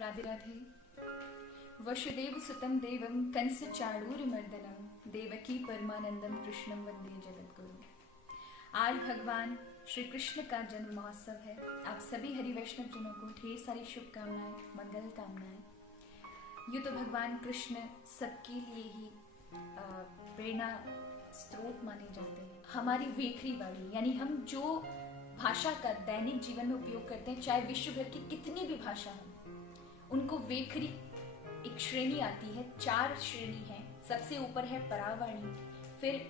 राधे राधे। वसुदेव सुतं देवं कंस चाणूरमर्दनम देवकी परमानंदम कृष्णम वंदे जगद्गुरु। आज भगवान श्री कृष्ण का जन्म महोत्सव है। आप सभी हरि वैष्णव जनों को ढेर सारी शुभकामनाएं, मंगल कामनाएं। यूँ तो भगवान कृष्ण सबके लिए ही प्रेरणा स्रोत माने जाते हैं। हमारी वेखरी वाणी यानी हम जो भाषा का दैनिक जीवन में उपयोग करते हैं, चाहे विश्व भर की कितनी भी भाषा हो, उनको वेखरी एक श्रेणी आती है। 4 श्रेणी है। सबसे ऊपर है परावाणी, फिर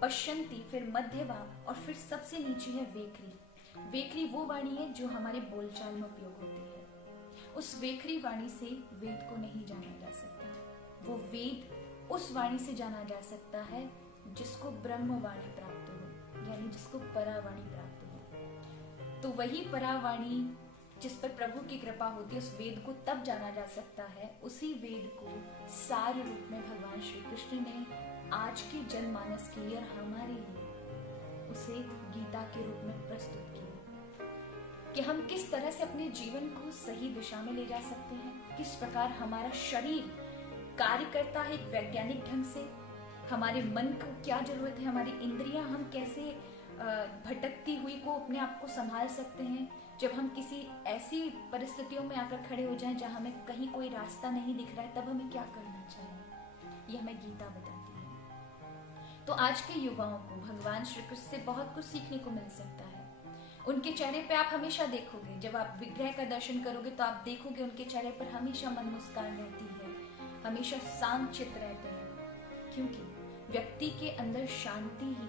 पश्चंती, फिर मध्यवा और फिर सबसे नीचे है वेखरी। वेखरी वो वाणी है जो हमारे बोलचाल में उपयोग होती है। उस वेखरी वाणी से वेद को नहीं जाना जा सकता। वो वेद उस वाणी से जाना जा सकता है जिसको ब्रह्म वाणी प्राप्त हो, यानी जिसको परावाणी प्राप्त हो। तो वही परावाणी जिस पर प्रभु की कृपा होती है, उस वेद को तब जाना जा सकता है। उसी वेद को सार रूप में भगवान श्री कृष्ण ने आज के जनमानस के लिए और हमारे लिए उसे गीता के रूप में प्रस्तुत किया कि हम किस तरह से अपने जीवन को सही दिशा में ले जा सकते हैं, किस प्रकार हमारा शरीर कार्य करता है एक वैज्ञानिक ढंग से, हमारे मन को क्या जरूरत है, हमारी इंद्रियां हम कैसे भटकती हुई को अपने आप को संभाल सकते हैं। जब हम किसी ऐसी परिस्थितियों में आकर खड़े हो जाएं जहां हमें कहीं कोई रास्ता नहीं दिख रहा है, तब हमें क्या करना चाहिए, ये हमें गीता बताती है। तो आज के युवाओं को भगवान श्री कृष्ण से बहुत कुछ सीखने को मिल सकता है। उनके चेहरे पे आप हमेशा देखोगे, जब आप विग्रह का दर्शन करोगे तो आप देखोगे उनके चेहरे पर हमेशा मन मुस्कान रहती है, हमेशा शांत चित्त रहते हैं, क्योंकि व्यक्ति के अंदर शांति ही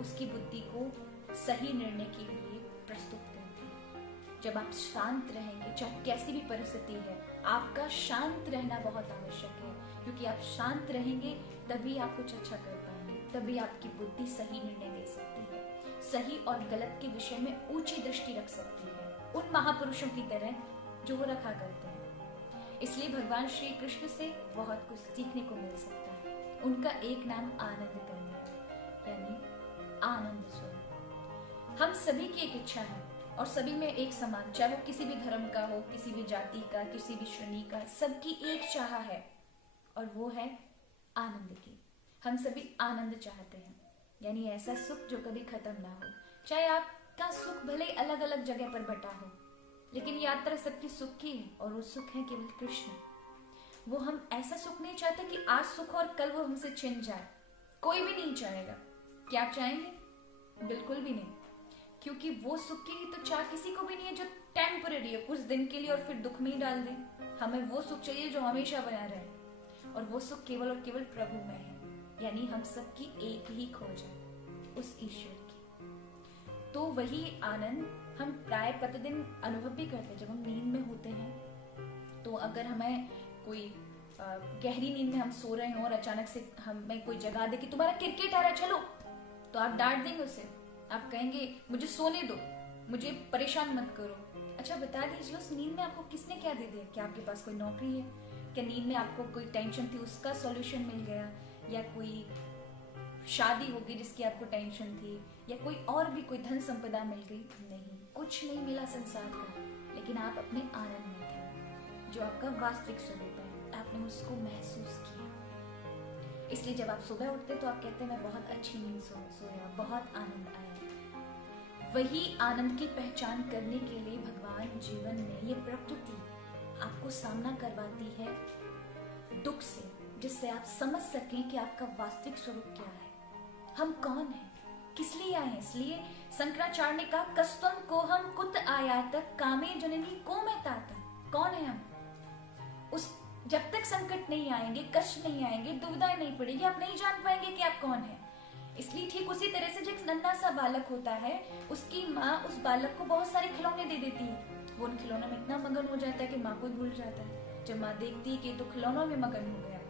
उसकी बुद्धि को सही निर्णय के लिए प्रस्तुत करती है। जब आप शांत रहेंगे, चाहे कैसी भी परिस्थिति है, आपका शांत रहना बहुत आवश्यक है, क्योंकि आप शांत रहेंगे तभी आप कुछ अच्छा कर पाएंगे, तभी आपकी बुद्धि सही निर्णय ले सकती है, सही और गलत के विषय में ऊंची दृष्टि रख सकती है, उन महापुरुषों की तरह जो वो रखा करते हैं। इसलिए भगवान श्री कृष्ण से बहुत कुछ सीखने को मिल सकता है। उनका एक नाम आनंद करना है, यानी आनंद स्वरूप। हम सभी की एक इच्छा है और सभी में एक समान, चाहे वो किसी भी धर्म का हो, किसी भी जाति का, किसी भी श्रेणी का, सबकी एक चाह है और वो है आनंद की। हम सभी आनंद चाहते हैं, यानी ऐसा सुख जो कभी खत्म ना हो। चाहे आपका सुख भले अलग अलग जगह पर बटा हो, लेकिन यात्रा सबकी सुख की है और वो सुख है केवल कृष्ण। वो हम ऐसा सुख नहीं चाहते कि आज सुख और कल वो हमसे छिन जाए। कोई भी नहीं चाहेगा। क्या आप चाहेंगे? बिल्कुल भी नहीं, क्योंकि वो सुख की तो चाह किसी को भी नहीं है जो टेम्पररी है, कुछ दिन के लिए और फिर दुख में ही डाल दे। हमें वो सुख चाहिए जो हमेशा बना रहे, और वो सुख केवल और केवल प्रभु में है, यानी हम सबकी एक ही खोज है, उस ईश्वर की। तो वही आनंद हम प्राय प्रतिदिन अनुभव भी करते हैं। जब हम नींद में होते हैं तो अगर हमें कोई गहरी नींद में हम सो रहे हो और अचानक से हमें कोई जगा दे कि तुम्हारा क्रिकेट आ रहा है चलो, तो आप डांट देंगे उसे, आप कहेंगे मुझे सोने दो, मुझे परेशान मत करो। अच्छा बता दीजिए, उस नींद में आपको किसने क्या दे दिया? क्या आपके पास कोई नौकरी है? क्या नींद में आपको कोई टेंशन थी, उसका सॉल्यूशन मिल गया? या कोई शादी होगी जिसकी आपको टेंशन थी? या कोई और भी कोई धन संपदा मिल गई? नहीं, कुछ नहीं मिला संसार का, लेकिन आप अपने आनंद में थे, जो आपका वास्तविक स्वरूप है। आपने उसको महसूस किया। इसलिए जब आप सुबह उठते तो आप कहते हैं मैं बहुत अच्छी नींद सोया, बहुत आनंद आया। वही आनंद की पहचान करने के लिए भगवान जीवन में ये प्रकृति आपको सामना करवाती है दुख से, जिससे आप समझ सकें कि आपका वास्तविक स्वरूप क्या है, हम कौन हैं, किस लिए आए हैं। इसलिए शंकराचार्य ने कहा कस्तम को हम कुत आयातक कामे जननी को मैं तातक। कौन है हम? उस जब तक संकट नहीं आएंगे, कष्ट नहीं आएंगे, दुविधाएं नहीं पड़ेगी, आप नहीं जान पाएंगे कि आप कौन है। इसलिए ठीक उसी तरह से जो एक नन्हा सा बालक होता है, उसकी माँ उस बालक को बहुत सारे खिलौने दे देती है। वो उन खिलौनों में इतना मगन हो जाता है कि माँ को ही भूल जाता है। जब माँ देखती है कि तो खिलौनों में मगन हो गया,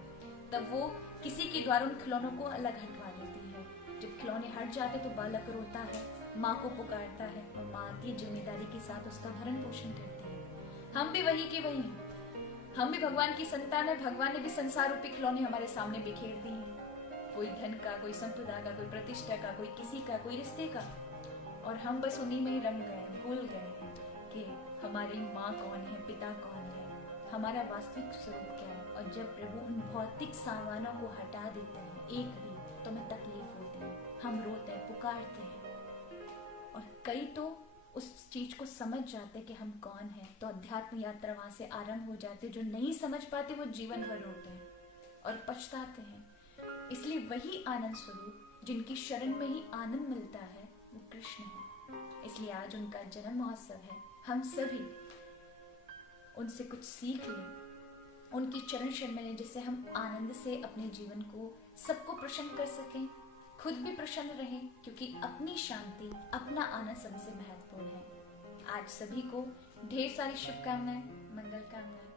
तब वो किसी के द्वारा उन खिलौनों को अलग हटवा देती है। जब खिलौने हट जाते तो बालक रोता है, माँ को पुकारता है, और माँ आती है जिम्मेदारी के साथ उसका भरण पोषण करती है। हम भी वही के वही हैं, हम भी भगवान की संतान है। भगवान ने भी संसार रूपी खिलौने हमारे सामने बिखेर दी हैं, कोई धन का, कोई संपदा का, कोई प्रतिष्ठा का, कोई किसी का, कोई रिश्ते का, और हम बस उन्हीं में ही रंग गए, भूल गए कि हमारी माँ कौन है, पिता कौन है, हमारा वास्तविक स्वरूप क्या है। और जब प्रभु उन भौतिक सामानों को हटा देते हैं एक भी, तो हमें तकलीफ होती है, हम रोते हैं, पुकारते हैं। और कई तो उस चीज को समझ जाते कि हम कौन हैं, तो अध्यात्म यात्रा वहां से आरंभ हो जाती है। जो नहीं समझ पाते वो जीवन भर रोते हैं और पछताते हैं। इसलिए वही आनंद स्वरूप जिनकी शरण में ही आनंद मिलता है वो कृष्ण है। इसलिए आज उनका जन्म महोत्सव है। हम सभी उनसे कुछ सीख लें, उनकी चरण शरण में, जिससे हम आनंद से अपने जीवन को सबको प्रसन्न कर सकें, खुद भी प्रसन्न रहें, क्योंकि अपनी शांति, अपना आनंद सबसे महत्वपूर्ण है। आज सभी को ढेर सारी शुभकामनाएं, मंगल कामनाएं।